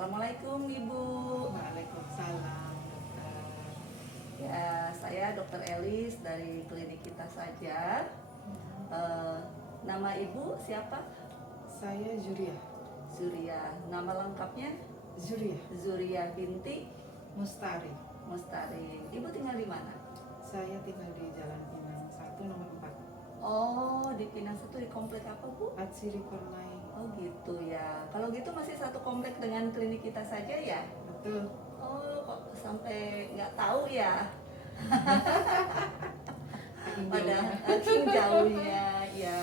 Assalamualaikum Ibu. Waalaikumsalam, dokter. Ya, saya Dr. Elis dari klinik kita saja. Eh, Nama Ibu siapa? Saya Zuria. Zuria. Nama lengkapnya Zuria Zuria binti Mustari. Mustari. Ibu tinggal di mana? Saya tinggal di Jalan Pinang 1 nomor 4. Oh, di Pinang Satu, di komplek apa Bu? Atsiri Kornai. Oh gitu ya. Kalau gitu masih satu komplek dengan klinik kita saja ya? Betul. Oh, kok sampai nggak tahu ya? Saking Pada jauhnya. jauhnya ya.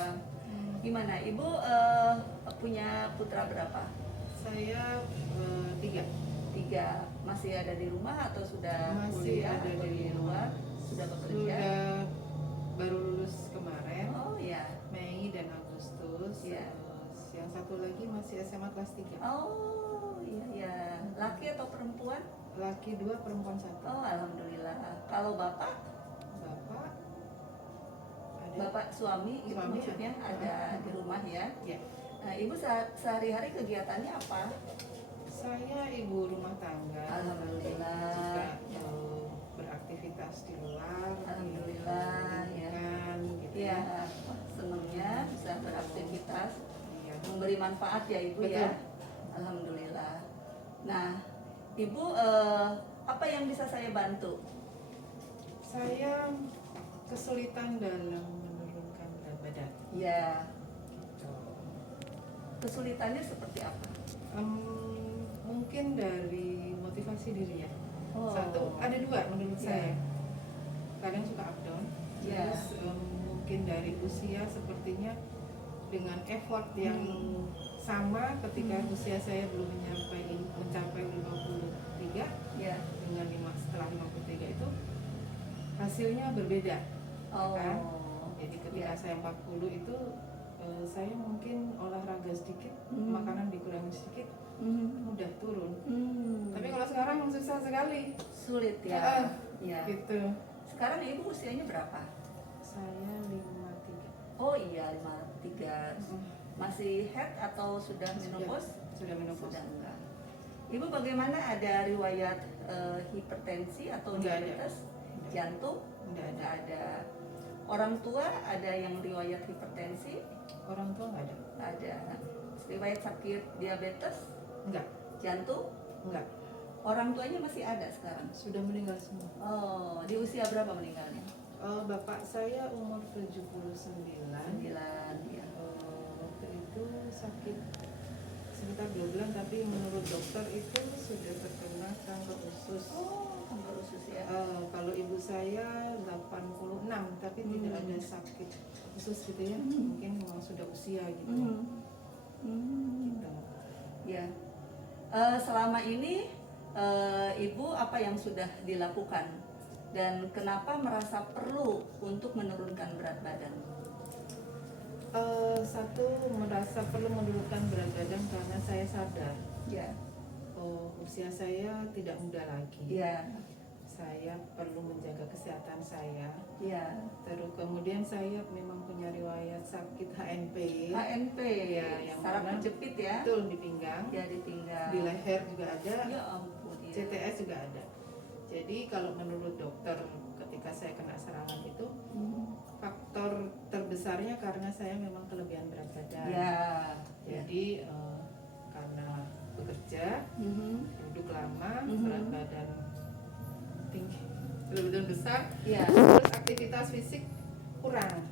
Gimana Ibu punya putra berapa? Saya 3. 3. Masih ada di rumah atau sudah Masih kuliah ada atau di luar? Sudah bekerja? Sudah baru lulus kemarin, Oh ya. Mei dan Agustus. Iya. Terus yang satu lagi masih SMA kelas 3. Oh iya ya. Laki atau perempuan? Laki 2, perempuan 1. Oh alhamdulillah. Kalau bapak? Bapak ada. Bapak suami itu Suami maksudnya ada di rumah ya. Ya. Nah, Ibu sehari-hari kegiatannya apa? Saya ibu rumah tangga. Alhamdulillah. Juga beraktivitas di luar. Alhamdulillah ya. Kan, gitu Iya, ya. wah, senangnya bisa beraktivitas, Iya. memberi manfaat ya Ibu Betul. ya. Alhamdulillah. Nah, Ibu apa yang bisa saya bantu? Saya kesulitan dalam menurunkan berat badan. Ya, Gitu. kesulitannya seperti apa? Mungkin dari motivasi diri ya. Oh. Satu, ada 2 menurut Iya. saya. Kadang suka up down. Iya. Terus mungkin dari usia sepertinya dengan effort yang sama ketika usia saya belum mencapai 53, Ya. dengan setelah 53 itu hasilnya berbeda. Oh. Kan? Jadi ketika Ya. saya 40 itu saya mungkin olahraga sedikit, Hmm. makanan dikurangi sedikit, Hmm. mudah turun. Hmm. Tapi kalau sekarang susah sekali. Sulit ya. Ya. Gitu. Sekarang Ibu usianya berapa? Saya 53. Oh iya, 53. Masih head atau sudah menopause? Sudah menopause. Sudah enggak. Ibu bagaimana, ada riwayat hipertensi atau Enggak ada. diabetes jantung? Enggak ada. Enggak ada. Orang tua ada yang riwayat hipertensi? Orang tua nggak ada. Enggak ada. Riwayat sakit diabetes, Enggak. jantung? Enggak. Orang tuanya masih ada sekarang? Sudah meninggal semua. Oh, di usia berapa meninggalnya? Bapak saya umur 79. 9 ya. Waktu itu sakit sekitar 2 bulan, tapi menurut dokter itu sudah terkena kanker usus. Oh, kanker usus ya. Kalau ibu saya 86, tapi tidak ada sakit usus gitu ya. Mungkin memang sudah usia gitu. Gitu. Ya. Selama ini Ibu apa yang sudah dilakukan dan kenapa merasa perlu untuk menurunkan berat badan? Satu, merasa perlu menurunkan berat badan karena saya sadar Ya. usia saya tidak muda lagi. Ya. Saya perlu menjaga kesehatan saya. Ya. Terus kemudian saya memang punya riwayat sakit HNP. HNP Ya, yang saraf mana kejepit ya. betul di pinggang, Ya, di pinggang. di leher juga ada, Ya ampun ya. CTS juga ada. Jadi kalau menurut dokter ketika saya kena serangan itu faktor terbesarnya karena saya memang kelebihan berat badan. Ya. Jadi karena bekerja, duduk lama, berat badan tinggi, berat badan besar, Ya. terus aktivitas fisik kurang.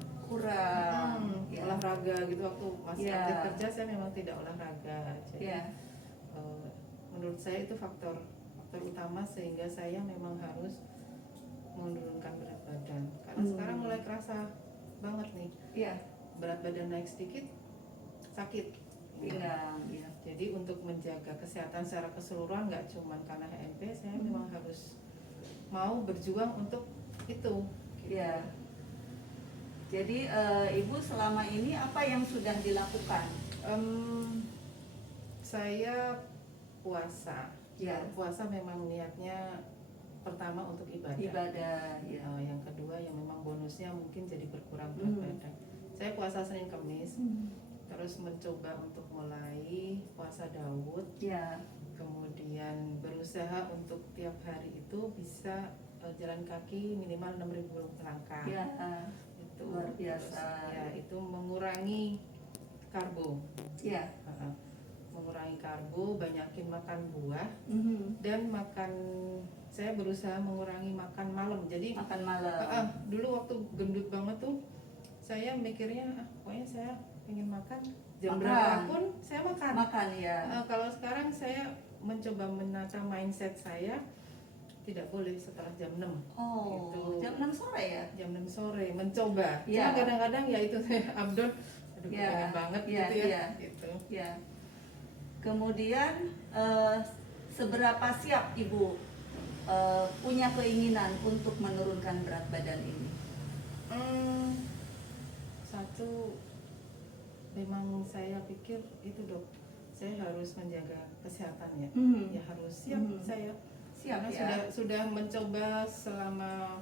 Ya. Olahraga gitu, waktu masih Ya. aktif kerja saya memang tidak olahraga. Jadi Ya. menurut saya itu faktor utama sehingga saya memang harus menurunkan berat badan. Karena sekarang mulai kerasa banget nih, Ya. berat badan naik sedikit sakit. Pinggang ya. Jadi untuk menjaga kesehatan secara keseluruhan, nggak cuma karena HNP, saya memang harus mau berjuang untuk itu. Gitu. Ya. Jadi Ibu selama ini apa yang sudah dilakukan? Saya puasa. Ya. Puasa memang niatnya pertama untuk ibadah. Ibadah ya. Yang kedua yang memang bonusnya mungkin jadi berkurang berat badan. Saya puasa Senin Kamis, terus mencoba untuk mulai puasa Daud. Ya. kemudian berusaha untuk tiap hari itu bisa jalan kaki minimal 6.000 langkah. Ya, Itu luar biasa. terus, ya itu mengurangi karbo. ya. Mengurangi karbo, banyakin makan buah Mhm. dan saya berusaha mengurangi makan malam. Jadi Makan malam. dulu waktu gendut banget tuh saya mikirnya pokoknya saya pengen makan jam Makan. berapapun saya makan. Makan ya. Kalau sekarang saya mencoba menata mindset saya tidak boleh setelah jam 6. Oh, Gitu. jam 6 sore ya? Jam 6 sore mencoba. Ya. Cuma kadang-kadang ya itu saya updown aduh Ya. pengen banget Ya, gitu ya. ya. Gitu. Ya. Kemudian seberapa siap Ibu punya keinginan untuk menurunkan berat badan ini? Satu, memang saya pikir itu dok, saya harus menjaga kesehatan ya. Ya harus siap saya. Siap Karena ya. sudah mencoba selama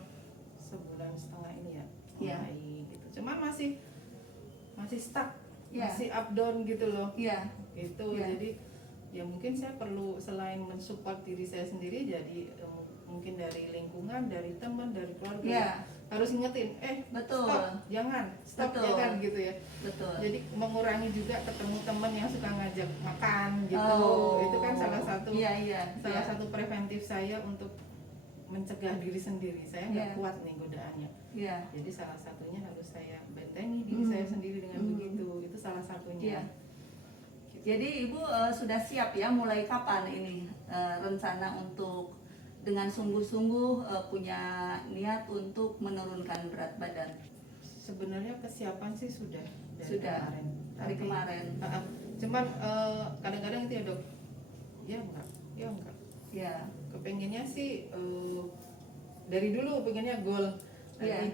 1,5 bulan ini ya, Ya. mulai gitu. Cuma masih stuck, Ya. masih up down gitu loh. Iya. Itu Ya. jadi ya mungkin saya perlu selain mensupport diri saya sendiri, jadi mungkin dari lingkungan, dari teman, dari keluarga Ya. harus ingetin, Betul. stop Betul. jangan gitu ya. Betul. Jadi mengurangi juga ketemu teman yang suka ngajak makan gitu. Oh. Itu kan salah satu Iya. satu preventif saya untuk mencegah diri sendiri. Saya nggak Iya. kuat nih godaannya. Iya. Jadi salah satunya harus saya bentengi diri saya sendiri dengan begitu. Itu salah satunya. Iya. Jadi Ibu sudah siap ya, mulai kapan ini rencana untuk dengan sungguh-sungguh punya niat untuk menurunkan berat badan? Sebenarnya kesiapan sih sudah dari Sudah, kemarin. dari kemarin. Cuman kadang-kadang itu ya dok, ya enggak. Ya. Kepengennya sih dari dulu pengennya goal. Nanti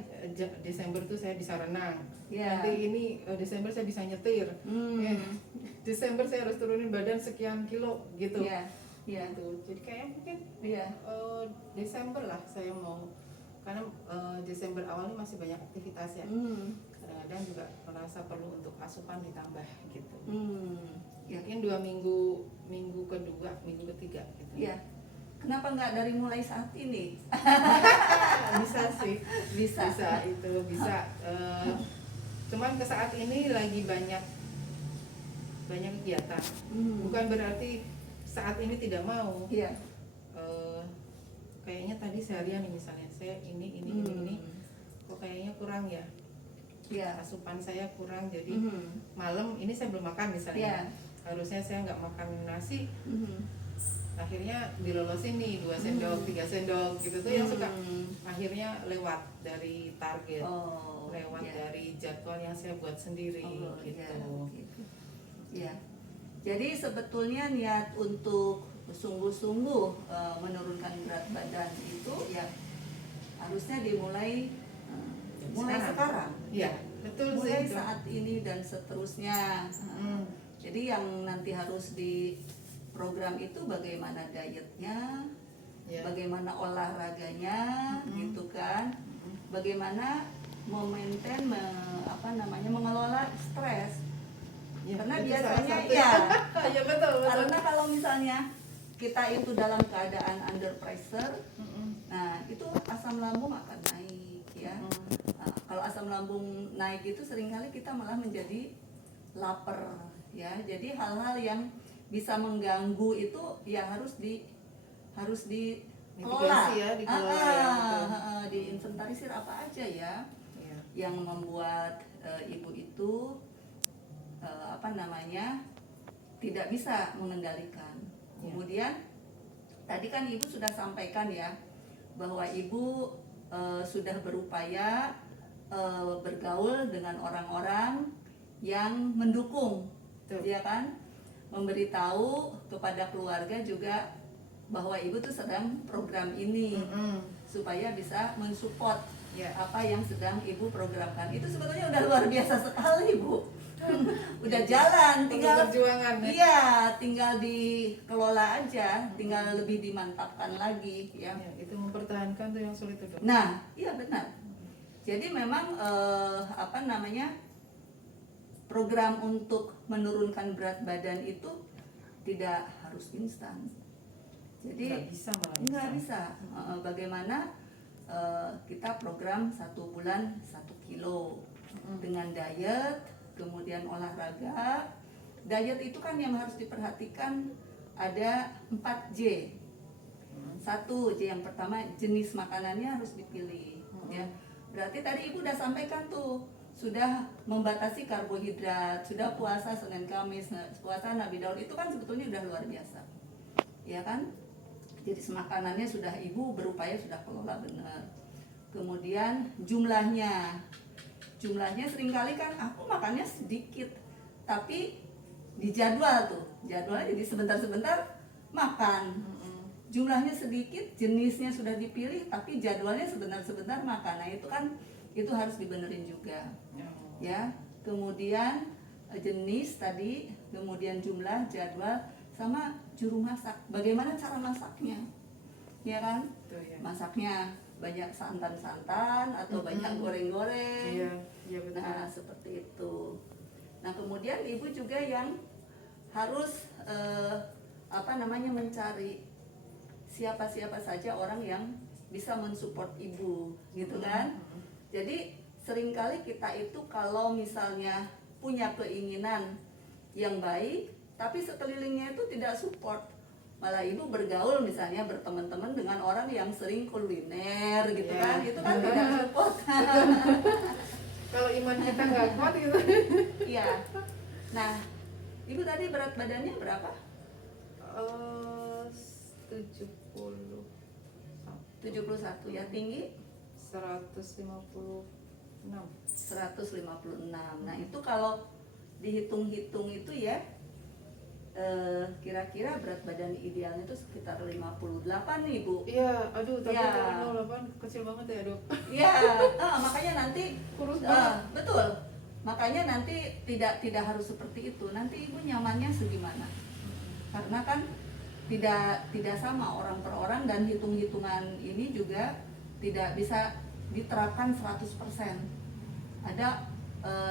Desember tuh saya bisa renang. Ya. Nanti ini Desember saya bisa nyetir. Desember saya harus turunin badan sekian kilo gitu. Ya. Gitu. Jadi kayak mungkin Ya. Desember lah saya mau, karena Desember awalnya masih banyak aktivitas ya. Kadang-kadang juga merasa perlu untuk asupan ditambah gitu. Ya. Mungkin 2 minggu kedua, minggu ketiga gitu. Ya. Kenapa nggak dari mulai saat ini? Bisa sih, bisa. Cuman ke saat ini lagi banyak kegiatan. Bukan berarti saat ini tidak mau. Iya. Kayaknya tadi seharian nih misalnya saya ini kok kayaknya kurang ya. Iya. Asupan saya kurang, jadi malam ini saya belum makan misalnya. Iya. Harusnya saya nggak makan nasi. Akhirnya dilolosin nih 2 sendok, 3 sendok gitu tuh yang suka akhirnya lewat dari target, lewat dari jadwal yang saya buat sendiri gitu. Ya. Jadi sebetulnya niat untuk sungguh-sungguh menurunkan berat badan itu ya harusnya dimulai sekarang. Ya, betul mulai sih. saat ini dan seterusnya. Jadi yang nanti harus di program itu bagaimana dietnya, bagaimana olahraganya, gitu kan, bagaimana memaintain mengelola stres. Karena biasanya ya betul. Karena kalau misalnya kita itu dalam keadaan under pressure, nah itu asam lambung akan naik ya. Nah, kalau asam lambung naik itu seringkali kita malah menjadi lapar ya. Jadi hal-hal yang bisa mengganggu itu ya harus dikelola. Diinventarisir apa aja ya yang membuat ibu itu tidak bisa mengendalikan. Kemudian tadi kan ibu sudah sampaikan ya bahwa ibu sudah berupaya bergaul dengan orang-orang yang mendukung, ya kan, memberitahu kepada keluarga juga bahwa ibu tuh sedang program ini supaya bisa mensupport apa yang sedang ibu programkan. Itu sebetulnya udah luar biasa sekali bu. Udah jalan, tinggal perjuangan tinggal dikelola aja, tinggal lebih dimantapkan lagi ya. Itu mempertahankan tuh yang sulit itu. Nah, iya benar. Jadi memang program untuk menurunkan berat badan itu tidak harus instan. Jadi nggak bisa malah nggak bisa. Bagaimana kita program 1 bulan 1 kilo dengan diet, kemudian olahraga. Diet itu kan yang harus diperhatikan ada 4J. 1J yang pertama, jenis makanannya harus dipilih, ya. Berarti tadi Ibu udah sampaikan tuh, sudah membatasi karbohidrat, sudah puasa Senin Kamis, puasa Nabi Daud, itu kan sebetulnya udah luar biasa, ya kan? Jadi makanannya sudah Ibu berupaya sudah kelola benar. Kemudian jumlahnya seringkali kan aku makannya sedikit, tapi di jadwal tuh, jadwalnya jadi sebentar-sebentar makan. Jumlahnya sedikit, jenisnya sudah dipilih, tapi jadwalnya sebentar-sebentar makan. Nah itu kan, itu harus dibenerin juga, ya. Kemudian jenis tadi, kemudian jumlah, jadwal, sama juru masak. Bagaimana cara masaknya, ya kan? Masaknya banyak santan-santan atau banyak goreng-goreng. Iya betul. Nah seperti itu. Nah kemudian Ibu juga yang harus mencari siapa-siapa saja orang yang bisa mensupport Ibu, gitu kan? Jadi seringkali kita itu kalau misalnya punya keinginan yang baik, tapi sekelilingnya itu tidak support, malah Ibu bergaul misalnya berteman-teman dengan orang yang sering kuliner, gitu kan? Itu kan tidak support. Kalau iman kita nggak kuat gitu. Iya. Nah, Ibu tadi berat badannya berapa? 71 ya, tinggi 156. 156. Nah itu kalau dihitung-hitung itu ya kira-kira berat badan idealnya itu sekitar 58 nih Bu. Iya, aduh tapi Ya. 08 kecil banget ya Dok. Iya, makanya nanti Kurus banget. betul. Makanya nanti tidak harus seperti itu. Nanti Ibu nyamannya segimana? Karena kan tidak sama orang per orang, dan hitung-hitungan ini juga tidak bisa diterapkan 100%. Ada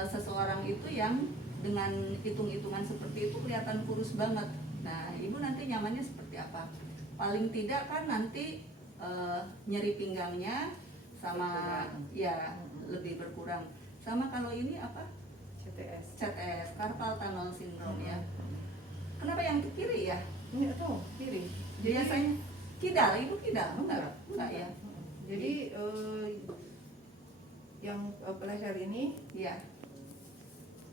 seseorang itu yang dengan hitung-hitungan seperti itu kelihatan kurus banget. Nah, Ibu nanti nyamannya seperti apa? Paling tidak kan nanti nyeri pinggangnya sama berkurang. Ya lebih berkurang. Sama kalau ini apa? CTS, carpal tunnel syndrome ya. Kenapa yang ke kiri ya? Ini tuh kiri. Jadi Biasanya kidal, Ibu kidal? Enggak ya? Jadi yang leher ini Iya.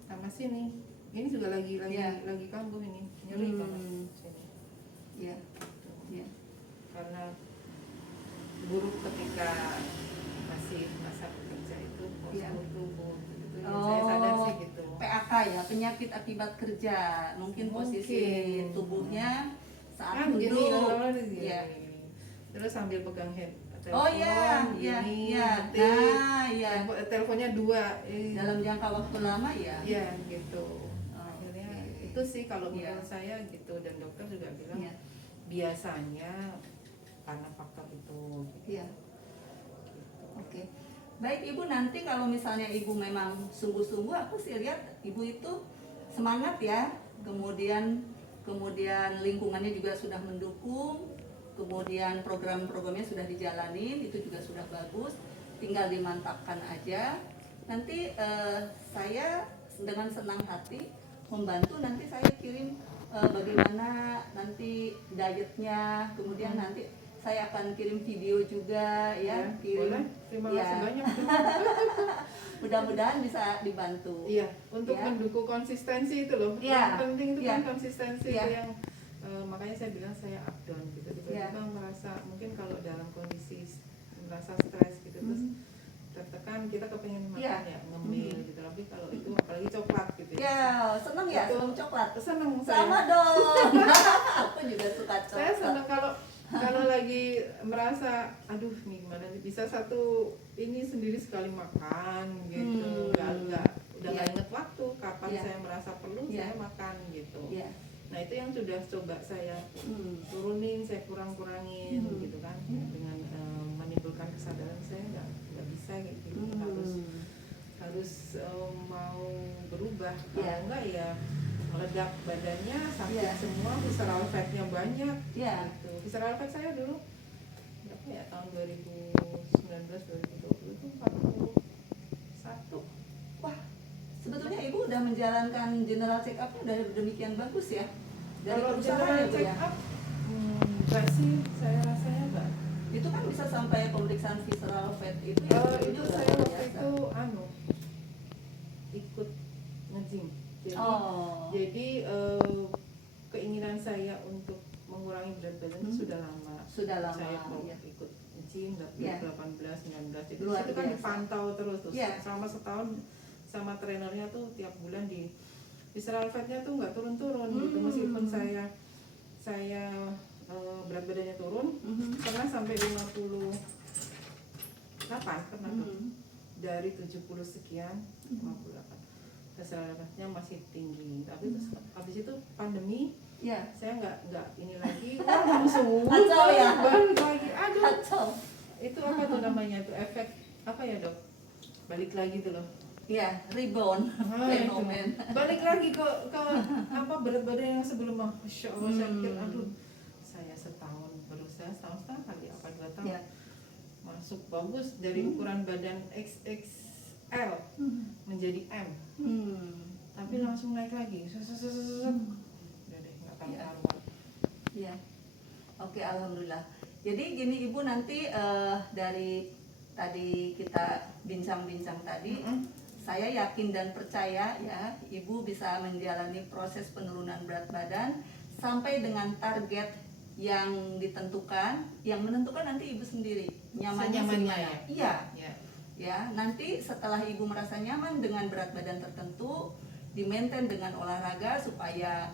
sama sini. Ini juga lagi Iya. kambuh ini. Nyeri banget sini. Iya. Iya. Karena buruk ketika masih masa bekerja itu Iya. postur tubuh gitu. Saya sadar sih gitu. PAK ya, penyakit akibat kerja. Mungkin posisi tubuhnya saat begini, duduk. lama-lama di sini. Iya. Terus sambil pegang telepon, Oh iya, iya, gini, iya. nanti Nah, iya. teleponnya 2. Dalam jangka waktu lama ya. Iya gitu. Oh, Akhirnya oke. itu sih kalau Iya. menurut saya gitu, dan dokter juga bilang Iya. biasanya karena faktor itu. Gitu. Iya. Oke. Baik Ibu, nanti kalau misalnya Ibu memang sungguh-sungguh, aku sih lihat Ibu itu semangat ya. Kemudian lingkungannya juga sudah mendukung. Kemudian program-programnya sudah dijalanin, itu juga sudah bagus. Tinggal dimantapkan aja. Nanti saya dengan senang hati membantu. Nanti saya kirim bagaimana nanti dietnya. Kemudian nanti saya akan kirim video juga ya. Kirim. Boleh, terima Ya. kasih banyak. Mudah-mudahan bisa dibantu. Iya, untuk Ya. mendukung konsistensi itu loh. Iya. Yang penting itu Iya. kan konsistensi Iya. itu yang makanya saya bilang saya up down gitu. Tiba-tiba Iya. merasa mungkin kalau dalam kondisi merasa stres gitu terus tertekan, kita kepengen makan Iya. ya ngemil gitu. Tapi kalau itu apalagi coklat gitu Ya, seneng ya, Itu seneng coklat. seneng Sama saya. dong. Aku juga suka coklat. Saya seneng kalau lagi merasa aduh nih gimana nih, bisa satu ini sendiri sekali makan gitu. Udah Iya. nggak inget waktu kapan Iya. saya merasa perlu Iya. saya makan gitu. Iya. Nah itu yang sudah coba saya turunin, saya kurangin gitu kan, dengan menimbulkan kesadaran saya nggak bisa kayak gitu, harus mau berubah. Kalau Iya. enggak ya meledak badannya, sakit Iya. semua, visceral fatnya banyak. Iya. Gitu. Visceral fat saya dulu berapa ya, tahun 2019 2020 itu 41. Wah, sebetulnya ibu udah menjalankan general check up-nya udah demikian bagus ya dari Kalau perusahaan general ya Bu check ya. up, enggak sih, saya rasanya enggak. Itu kan bisa sampai pemeriksaan visceral fat itu ya. Itu udah saya luar waktu biasa. itu ikut nge-gym. Jadi keinginan saya untuk mengurangi berat badan itu sudah lama. Sudah lama, Saya mau ya. ikut gym Ya. 18 19. Jadi Luar itu kan biasa. dipantau terus tuh. Ya. Selama setahun sama trainernya tuh tiap bulan di visceral fatnya tuh nggak turun-turun gitu, meskipun saya berat badannya turun, pernah sampai 58 pernah tuh. Dari 70 sekian 58. Visceral fatnya masih tinggi, tapi terus habis itu pandemi, Ya. saya nggak ini lagi, langsung Kacau ya. balik lagi, aduh. Kacau. Itu apa tuh namanya tuh, efek apa ya dok, balik lagi tuh loh. Ya, rebound Itu. fenomen. Balik lagi ke apa, berat badan yang sebelumnya. Masya Allah, saya pikir aduh, saya setahun berusaha, setahun kali apa 2 tahun, Ya. masuk bagus dari ukuran badan XXL menjadi M, tapi langsung naik lagi. Udah deh, nggak karuan. Ya. Oke, alhamdulillah. Jadi gini Ibu, nanti dari tadi kita bincang-bincang tadi, saya yakin dan percaya ya Ibu bisa menjalani proses penurunan berat badan sampai dengan target yang ditentukan. Yang menentukan nanti Ibu sendiri, nyamannya Senyamannya segimana. ya? Iya. Ya. Ya, nanti setelah Ibu merasa nyaman dengan berat badan tertentu, di-maintain dengan olahraga supaya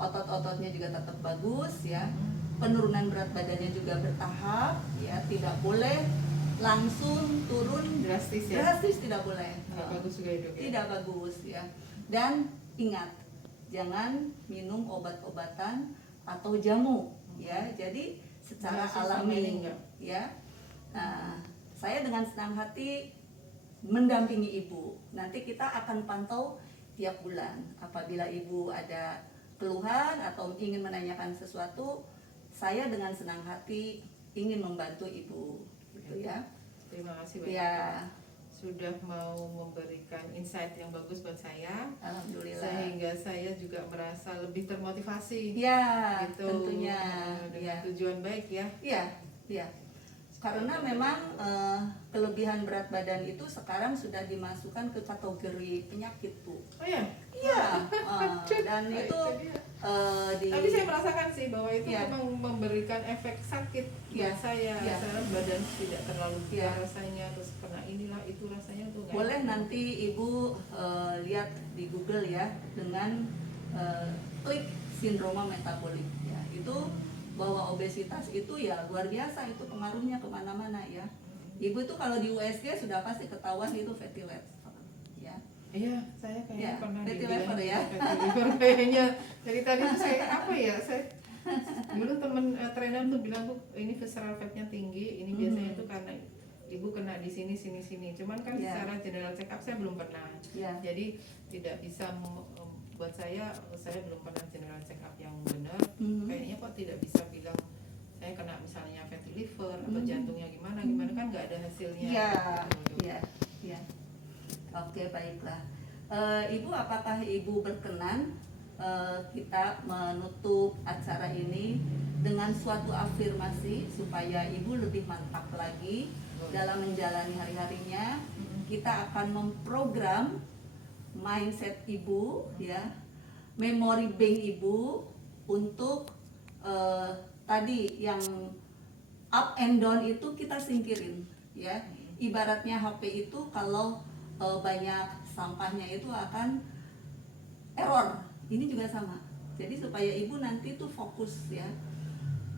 otot-ototnya juga tetap bagus ya. Penurunan berat badannya juga bertahap ya, tidak boleh langsung turun Drastis ya? drastis, tidak boleh. Nggak bagus juga hidup ya? Tidak bagus ya. Dan ingat, jangan minum obat-obatan atau jamu ya. Jadi secara Nggak, alami enggak. ya. Nah, saya dengan senang hati mendampingi Ibu. Nanti kita akan pantau tiap bulan. Apabila Ibu ada keluhan atau ingin menanyakan sesuatu, saya dengan senang hati ingin membantu Ibu, gitu ya. Terima kasih banyak Ya, sudah mau memberikan insight yang bagus buat saya, alhamdulillah. sehingga saya juga merasa lebih termotivasi. Ya, Gitu. tentunya. Dengan Ya, tujuan baik ya. ya, ya. Karena memang kelebihan berat badan itu sekarang sudah dimasukkan ke kategori penyakit, Bu. Oh ya. Iya, dan itu di. Tapi saya merasakan sih bahwa itu Ya. memang memberikan efek sakit Ya. buat saya. Ya. Saya badan tidak terlalu Ya. rasanya, terus kena inilah itu rasanya tuh. nggak Boleh enak. nanti Ibu lihat di Google ya, dengan klik sindroma metabolik ya. Itu bahwa obesitas itu ya luar biasa, itu pengaruhnya kemana-mana ya. Ibu itu kalau di USG sudah pasti ketahuan itu fatty liver ya. Iya, saya kayaknya Ya, pernah fatty dibilang liver ya. fatty liver kayaknya. Dari tadi tuh saya apa ya, saya dulu temen trainer tuh bilang tuh ini visceral fatnya tinggi, ini biasanya tuh karena ibu kena di sini sini sini. Cuman kan Ya. secara general check up saya belum pernah. Ya. Jadi tidak bisa buat saya belum pernah general check up yang benar. Kayaknya kok tidak bisa bilang saya kena misalnya fatty liver atau jantungnya gimana kan nggak ada hasilnya. Iya, Gitu. iya, iya. Oke, baiklah. Ibu, apakah Ibu berkenan kita menutup acara ini dengan suatu afirmasi supaya Ibu lebih mantap lagi dalam menjalani hari-harinya? Kita akan memprogram mindset Ibu ya, memory bank Ibu untuk tadi yang up and down itu kita singkirin ya. Ibaratnya HP itu kalau banyak sampahnya itu akan error. Ini juga sama. Jadi supaya Ibu nanti tuh fokus ya,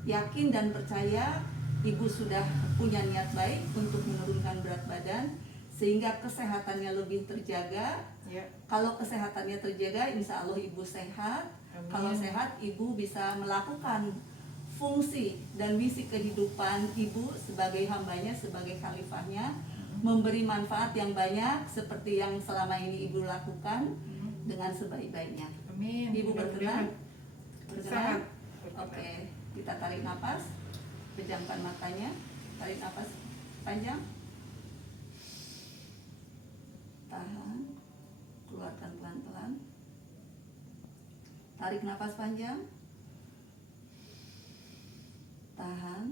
yakin dan percaya Ibu sudah punya niat baik untuk menurunkan berat badan sehingga kesehatannya lebih terjaga. Ya. Kalau kesehatannya terjaga, insya Allah Ibu sehat. Amin. Kalau sehat, Ibu bisa melakukan fungsi dan misi kehidupan Ibu sebagai hambanya, sebagai khalifahnya, memberi manfaat yang banyak seperti yang selama ini Ibu lakukan dengan sebaik-baiknya. Amin. Ibu berkenan? Sangat Oke, berkenan. kita tarik nafas, pejamkan matanya, tarik nafas panjang, tahan, keluarkan pelan-pelan, tarik nafas panjang, tahan,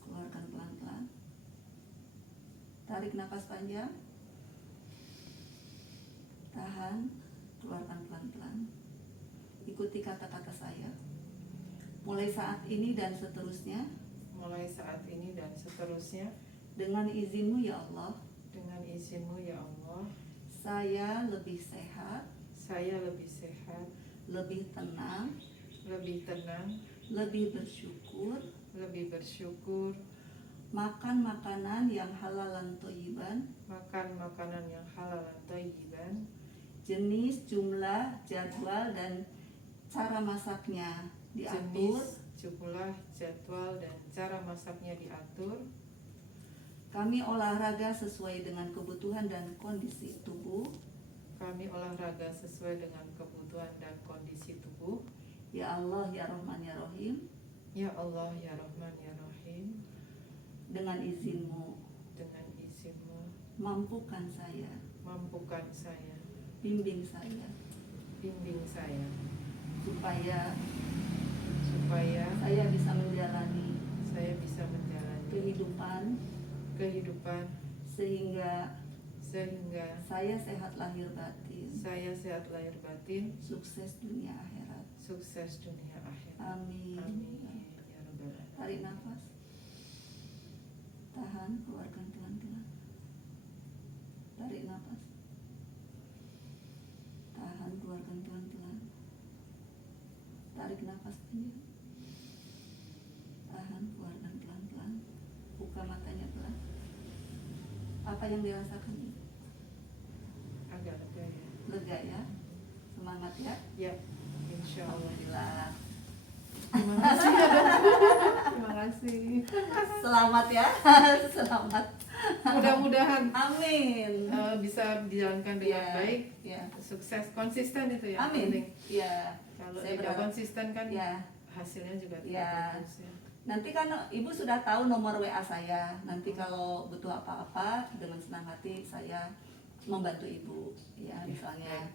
keluarkan pelan-pelan, tarik nafas panjang, tahan, keluarkan pelan-pelan. Ikuti kata-kata saya. Mulai saat ini dan seterusnya, Mulai saat ini dan seterusnya, dengan izinmu ya Allah, dengan izin-Mu ya Allah, saya lebih sehat, saya lebih sehat, lebih tenang, lebih bersyukur, lebih bersyukur, makan makanan yang halal dan thayyiban, makan makanan yang halal dan thayyiban, jenis, jumlah, jadwal, dan cara masaknya diatur. jenis, jumlah, jadwal, dan cara masaknya diatur. Kami olahraga sesuai dengan kebutuhan dan kondisi tubuh. Kami olahraga sesuai dengan kebutuhan dan kondisi tubuh. Ya Allah, ya Rahman, ya Rahim, Ya Allah, ya Rahman, ya Rahim, dengan izinmu, dengan izin-Mu, mampukan saya, mampukan saya, bimbing saya, bimbing saya, supaya supaya saya bisa menjalani saya bisa menjalani kehidupan sehingga saya sehat lahir batin, saya sehat lahir batin, sukses dunia akhirat. sukses dunia akhirat. Amin. Amin. Ya Rabbal Alamin. Tarik nafas, tahan, keluarkan pelan-pelan. Tarik nafas, tahan, keluarkan pelan-pelan. Tarik nafas panjang, tahan, keluarkan pelan-pelan. Buka matanya pelan. Apa yang dirasakan ini? Agak lega ya. Lega ya, semangat ya. Ya, insya Allah. Alhamdulillah. Terima kasih ya dokter. Terima kasih. Selamat ya, selamat. Mudah-mudahan Amin. bisa dijalankan dengan Ya, baik, ya. sukses, konsisten itu ya. Amin. penting. Ya. Kalau Saya tidak berharap. konsisten kan Ya. hasilnya juga tidak Ya. bagus ya. Nanti kan Ibu sudah tahu nomor WA saya. Nanti kalau butuh apa-apa dengan senang hati saya membantu Ibu. Ya, misalnya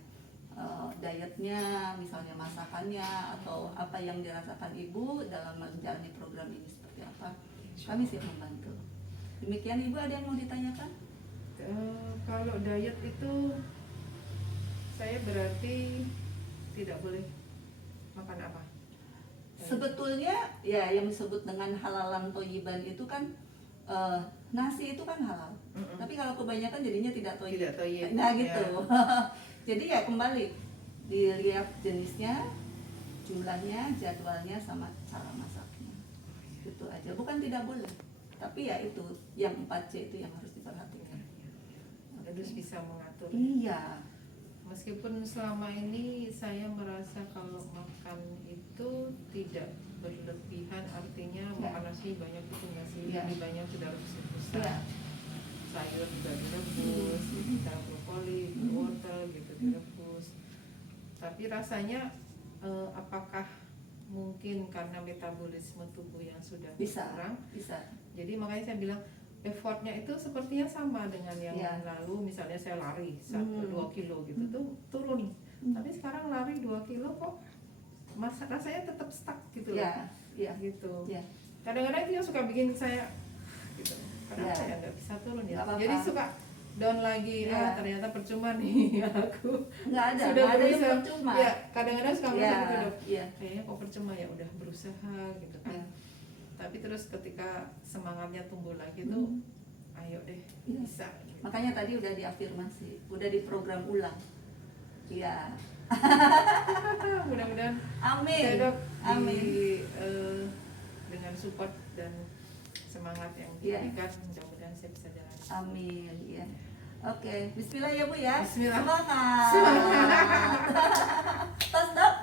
dietnya, misalnya masakannya, atau apa yang dirasakan Ibu dalam menjalani program ini seperti apa. Kami siap membantu. Demikian Ibu, ada yang mau ditanyakan? Kalau diet itu saya berarti tidak boleh makan apa? Sebetulnya ya yang disebut dengan halalan toyiban itu kan nasi itu kan halal. Tapi kalau kebanyakan jadinya tidak toyib. Tidak toyib. Nah gitu. Jadi ya kembali dilihat jenisnya, jumlahnya, jadwalnya, sama cara masaknya. Itu aja. Bukan tidak boleh. Tapi ya itu yang 4C itu yang harus diperhatikan. Harus bisa mengatur. Iya. Meskipun selama ini saya merasa kalau makan itu tidak berlebihan, artinya makan nasi banyak itu nasi, lebih banyak sudah rebus Ya. sayur juga direbus, kita brokoli, wortel gitu direbus. Tapi rasanya apakah mungkin karena metabolisme tubuh yang sudah Bisa. kurang? Bisa. Jadi makanya saya bilang effortnya itu sepertinya sama dengan yang lalu. Misalnya saya lari 2 kilo gitu tuh turun, tapi sekarang lari 2 kilo kok rasanya tetap stuck gitu loh. Gitu. Kadang-kadang itu yang suka bikin saya gitu, kenapa ya nggak bisa turun ya. Jadi suka down lagi, ternyata percuma nih aku Nggak ada sudah yang berusaha. percuma. Ya, kadang-kadang suka merasa gitu dok. Iya. Kayaknya kok percuma ya, udah berusaha gitu kan. Tapi terus ketika semangatnya tumbuh lagi tuh, ayo deh bisa. Gitu. Makanya tadi udah diafirmasi, udah diprogram ulang. Iya. Mudah-mudahan Amin. ya dok, Amin. dengan support dan semangat yang diberikan, mudah-mudahan saya bisa jalan. Amin. Ya. Oke, Bismillah ya Bu ya. Bismillah. Semangat. Tos dok.